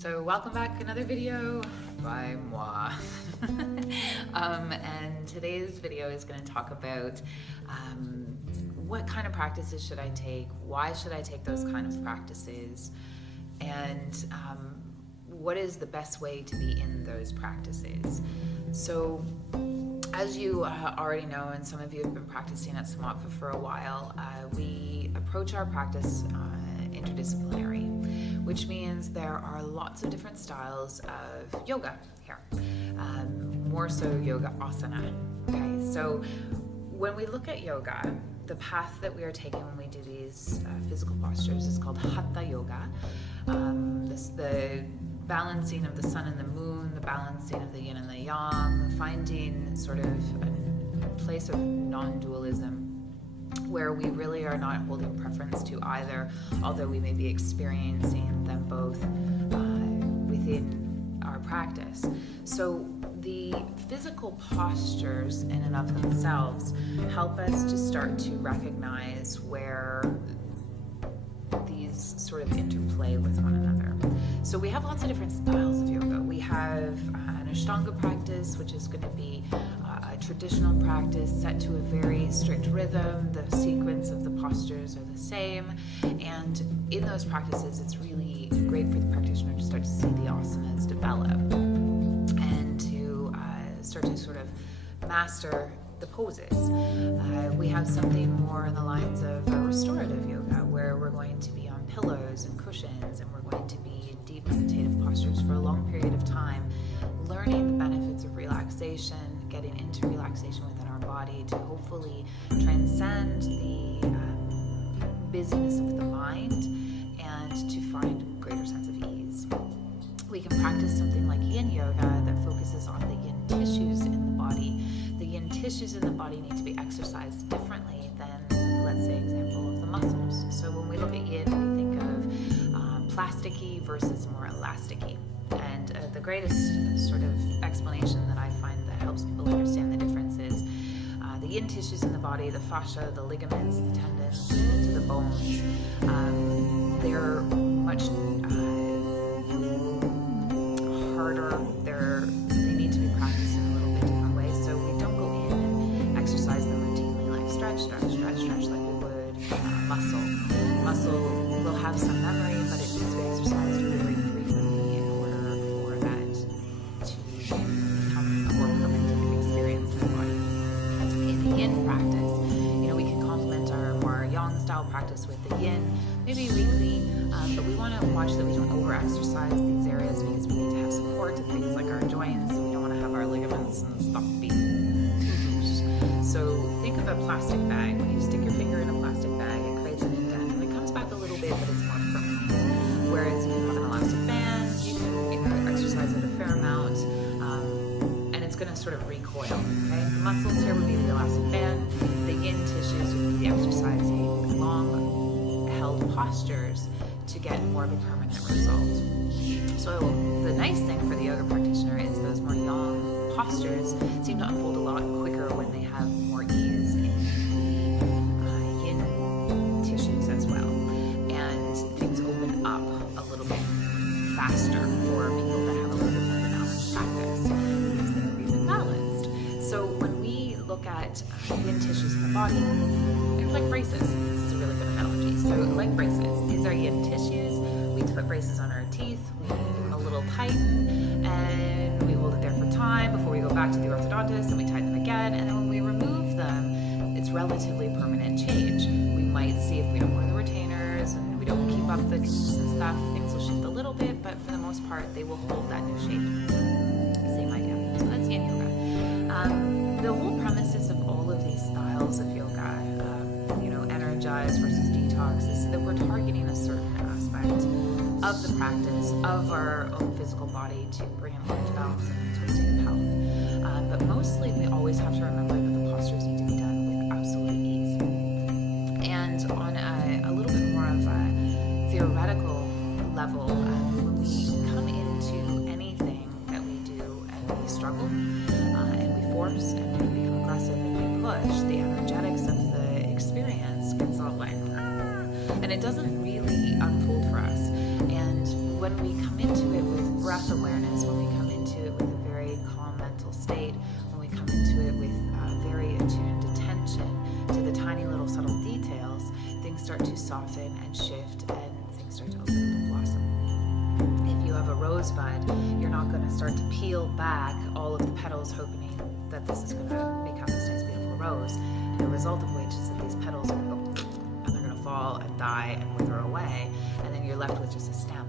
So welcome back, another video by moi. And today's video is going to talk about what kind of practices should I take, why should I take those kind of practices, and what is the best way to be in those practices. So as you already know, and some of you have been practicing at Samatva for a while, we approach our practice interdisciplinary, which means there are lots of different styles of yoga here, more so yoga asana. Okay, so when we look at yoga, the path that we are taking when we do these physical postures is called hatha yoga. The balancing of the sun and the moon, the balancing of the yin and the yang, finding sort of a place of non-dualism where we really are not holding preference to either, although we may be experiencing them both within our practice. So the physical postures in and of themselves help us to start to recognize where these sort of interplay with one another. So we have lots of different styles of yoga. We have an Ashtanga practice, which is going to be a traditional practice set to a very strict rhythm. The sequence of the postures are the same, and in those practices it's really great for the practitioner to start to see the asanas develop and to start to sort of master the poses. We have something more in the lines of restorative yoga, where we're going to be on pillows and cushions, and we're going to be in deep meditative postures for a long period of time, learning the benefits of relaxation, getting into relaxation within our body to hopefully transcend the busyness of the mind and to find a greater sense of ease. We can practice something like yin yoga that focuses on the yin tissues in the body. The yin tissues in the body need to be exercised differently than, let's say, example of the muscles. So when we look at yin, we think of plasticky versus more elasticy. And the greatest sort of explanation that I find that helps people understand the difference is the yin tissues in the body, the fascia, the ligaments, the tendons, to the bones, they're much harder. They need to be practiced in a little bit different way. So we don't go in and exercise them routinely, like stretch like we would muscle. Muscle will have some memory, but it needs to be exercised very frequently in order for that to become a more permanent experience in the body. In the yin practice, we can complement our more yang style practice with the yin, maybe weekly, but we want to watch that we don't over-exercise these areas because we need to have support to things like our joints. We don't want to have our ligaments and stuff be too loose. So think of a plastic bag. When you stick your finger in a plastic bag, it creates an indent, and it comes back a little bit, but it's more permanent. Whereas if you have an elastic band, you can exercise it a fair amount, and it's going to sort of recoil. Okay, the muscles here would be the elastic band. The yin tissues would be the exercising long-held postures to get more of a permanent result. So the nice thing for the yoga practitioner is those more yang postures seem to unfold a lot quicker when they have more ease in the yin tissues as well, and things open up a little bit faster for people that have a little bit more of a balanced practice because they're really balanced. So when we look at yin tissues in the body, they're like braces. This is a really good analogy. So like braces, these are yin tissues. We put braces on our teeth, we give them a little tighten, and we hold it there for time before we go back to the orthodontist, and we tighten them again, and then when we remove them, it's relatively permanent change. We might see if we don't wear the retainers and we don't keep up the consistent stuff, things will shift a little bit, but for the most part, they will hold that new shape. Same idea. So that's yin yoga. The whole premises of all of these styles of yoga, energize versus detox, is that we're targeting a certain aspect of the practice of our own physical body to bring it more into balance and into a state of health. But mostly we always have to remember that the postures need to be done with absolute ease. And on a little bit more of a theoretical level, when we come into anything that we do and we struggle and we force and we become aggressive and we push, the energetics of the experience gets all like, and it doesn't really unfold for us. And what when we come into it with breath awareness, when we come into it with a very calm mental state, when we come into it with very attuned attention to the tiny little subtle details, things start to soften and shift, and things start to open up and blossom. If you have a rosebud, you're not going to start to peel back all of the petals hoping that this is going to become this nice beautiful rose, the result of which is that these petals are going to go and they're going to fall and die and wither away, and then you're left with just a stem.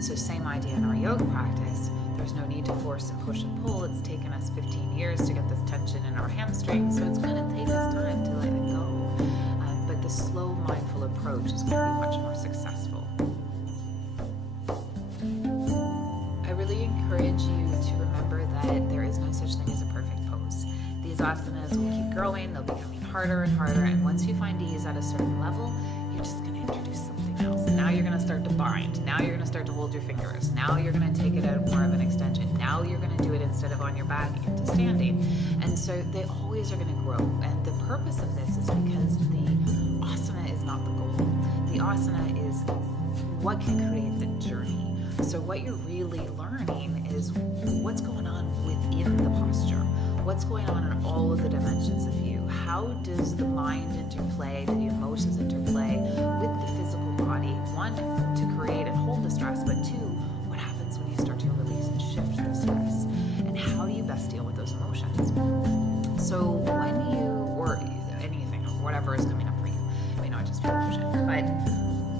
So same idea in our yoga practice. There's no need to force and push and pull. It's taken us 15 years to get this tension in our hamstring, so it's going to take us time to let it go. But the slow, mindful approach is going to be much more successful. I really encourage you to remember that there is no such thing as a perfect pose. These asanas will keep growing, they'll be becoming harder and harder, and once you find ease at a certain level, you're just going to introduce something else. Now you're going to start to bind. Now you're going to start to hold your fingers. Now you're going to take it out more of an extension. Now you're going to do it instead of on your back into standing. And so they always are going to grow. And the purpose of this is because the asana is not the goal. The asana is what can create the journey. So what you're really learning is what's going on within the posture. What's going on in all of the dimensions of you? How does the mind interplay, the emotions interplay with the physical body? One, to create and hold the stress, but two, what happens when you start to release and shift the stress? And how do you best deal with those emotions? So when you, or anything, or whatever is coming up for you, it may not just be emotion, but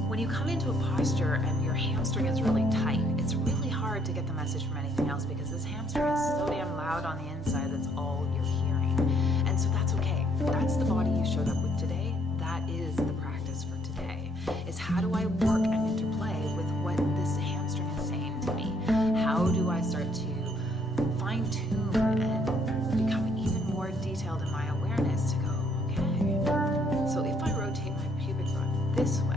when you come into a posture and your hamstring is really tight, it's really hard to get the message from anything else because this hamstring is so damn loud on the inside, that's all you're hearing. And so that's okay. That's the body you showed up with today. That is the practice for today, is how do I work and interplay with what this hamstring is saying to me? How do I start to fine tune and become even more detailed in my awareness to go, okay, so if I rotate my pubic bone this way,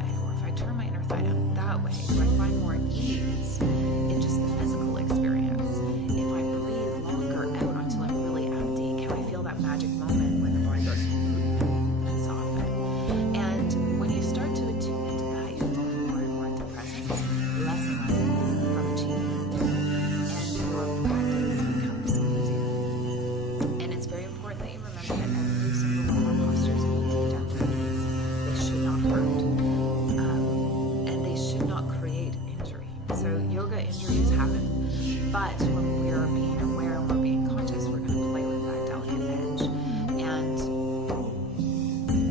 turn my inner thigh down that way, do I find more ease in just the physical experience? If I breathe longer out until I'm really empty, can I feel that magic moment when the body goes and soften? And when you start to attune into that, you're falling more and more into presence, less and less from achieving the goal, and your practice becomes easier. And it's very important that you remember that every single one of our postures need to be done with ease. They should not hurt. Create injury. So yoga injuries happen, but when we're being aware and we're being conscious, we're going to play with that delicate edge. And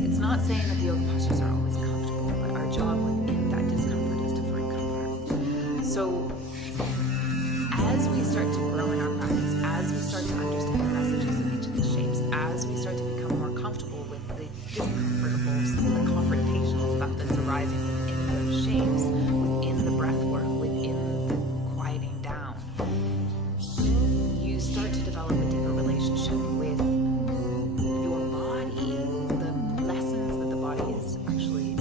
it's not saying that the yoga postures are always comfortable, but our job within that discomfort is to find comfort. So as we start to grow in our practice, as we start to understand the messages of each of the shapes, as we start to become more comfortable with the discomfortable, the confrontational stuff that's arising within those shapes, within the breath work, within the quieting down, you start to develop a deeper relationship with your body, the lessons that the body is actually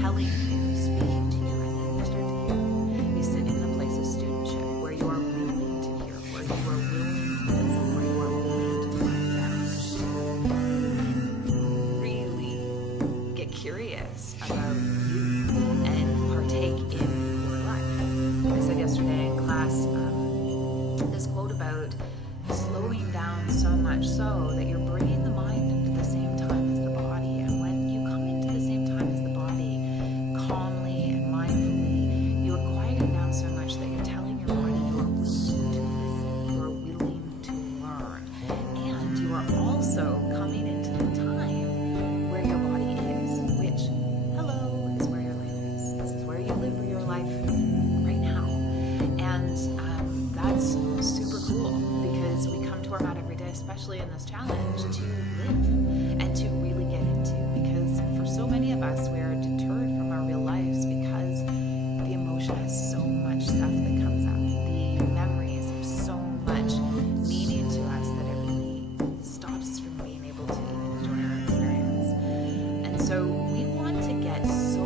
telling you, speaking to you, and then you start to hear. You sit in the place of studentship, where you are willing to hear, where you are willing to listen, where you are willing to find out, and really get curious about you and partake in your life. I said yesterday in class this quote about slowing down so much so that you're bringing the mind into the same time as the body. And when you come into the same time as the body, calmly and mindfully, you are quieting down so much that you're telling your body you are willing to listen, you are willing to learn, and you are also coming into the time where your body is, which, hello, is where your life is. This is where you live your life right now. And that's super cool, because we come to our mat every day, especially in this challenge, to live and to really get into, because for so many of us, we are deterred from our real lives because the emotion has so much stuff that comes up. The memories have so much meaning to us that it really stops us from being able to even enjoy our experience. And so we want to get so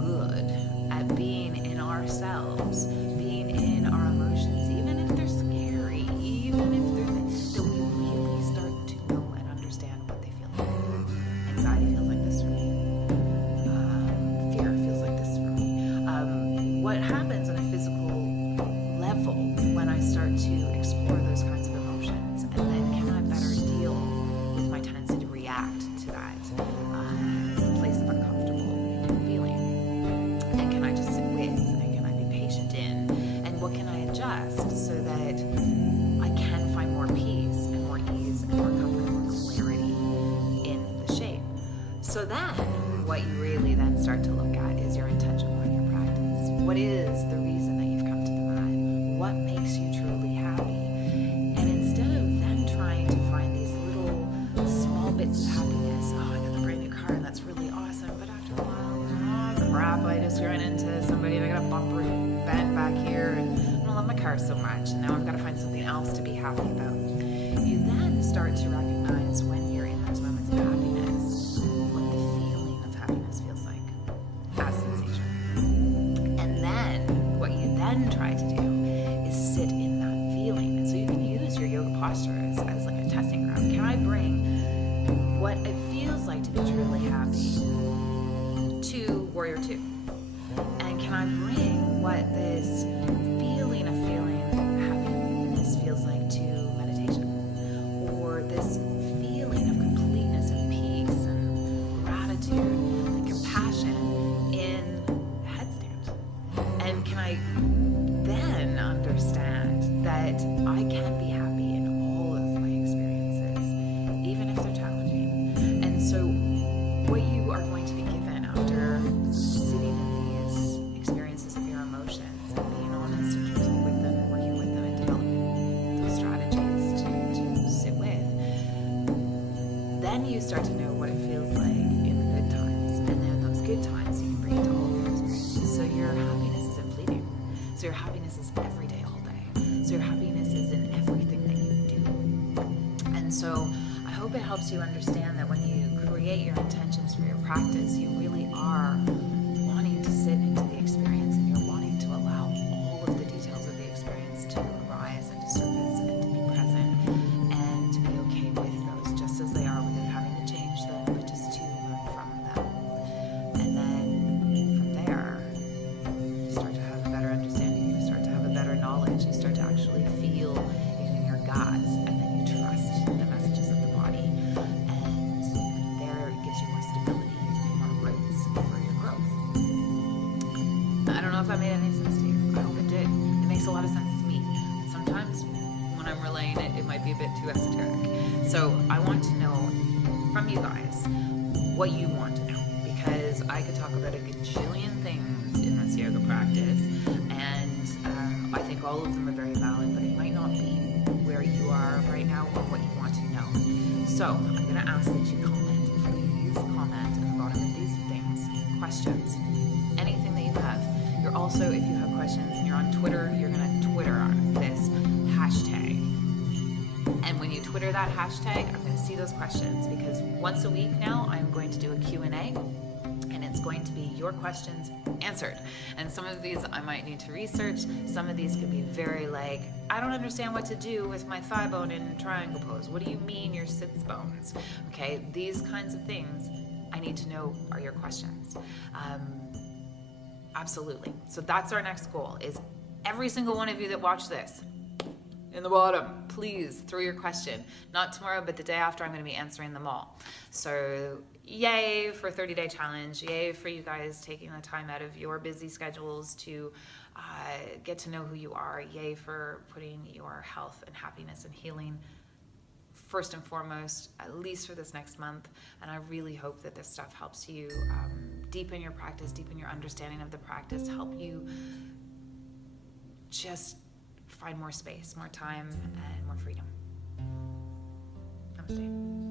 good at being in ourselves, being in our emotions, even if they're scary, even if they're that we really start to know and understand what they feel like. Anxiety feels like this for me. Fear feels like this for me. What happens in a physical So then, what you really then start to look at is your intention on your practice. What is the reason that you've come to the mat? What makes you truly happy? And instead of then trying to find these little small bits of happiness, oh, I got the brand new car and that's really awesome, but after a while, oh crap, I just ran into somebody and I got a bumper bent back here and I don't love my car so much and now I've got to find something else to be happy about. You then start to recognize when you're in those moments of happiness, what the feeling of happiness feels like as sensation. And then what you then try to do is sit in that feeling. And so you can use your yoga postures as like a testing ground. Can I bring what it feels like to be truly happy to Warrior 2? And can I bring what this feeling of feeling happiness feels like to meditation? Or this feeling of completeness and peace and gratitude and compassion in a headstand? And can I then understand that I can be happy in all of my experiences, even if they're challenging? And so what you are going to be given after sitting in these experiences of your emotions and being honest and truthful with them and working with them and developing those strategies to sit with, then you start to know what it feels like in the good times. And then those good times you can bring into all of your experiences. So your happiness isn't fleeting. So your happiness is every day, all day. So your happiness is in everything that you do. And so I hope it helps you understand that when you create your intentions for your practice, you really are wanting to sit into the experience and you're wanting to allow all of the details of the experience to arise and to surface and to be present and to be okay with those just as they are without having to change them, but just to learn from them. And then from there, you start to have a better understanding, you start to have a better knowledge, you start to actually feel it in your guts, and then you trust the messages of the body, and there it gives you more stability, more roots for your growth. I don't know if that made any sense to you. I hope it did. It makes a lot of sense to me. But sometimes when I'm relaying it, it might be a bit too esoteric. So I want to know from you guys what you want to know, because I could talk about a gajillion things in this yoga practice, and I think all of them are very valid, but it might not be where you are right now or what you want to know. So I'm going to ask that you comment. Please comment at the bottom of these things, questions, anything that you have. You're also, if you have questions and you're on Twitter, you're going to Twitter on this hashtag. And when you Twitter that hashtag, I'm going to see those questions, because once a week now, I'm going to do a Q&A, and it's going to be your questions answered. And some of these I might need to research. Some of these could be very like, I don't understand what to do with my thigh bone in triangle pose. What do you mean your sits bones? Okay, these kinds of things I need to know are your questions. Absolutely. So that's our next goal, is every single one of you that watch this, in the bottom, please throw your question. Not tomorrow, but the day after, I'm going to be answering them all. So yay for 30-day challenge. Yay for you guys taking the time out of your busy schedules to get to know who you are. Yay for putting your health and happiness and healing first and foremost, at least for this next month. And I really hope that this stuff helps you deepen your practice, deepen your understanding of the practice, help you just find more space, more time, and more freedom. Namaste.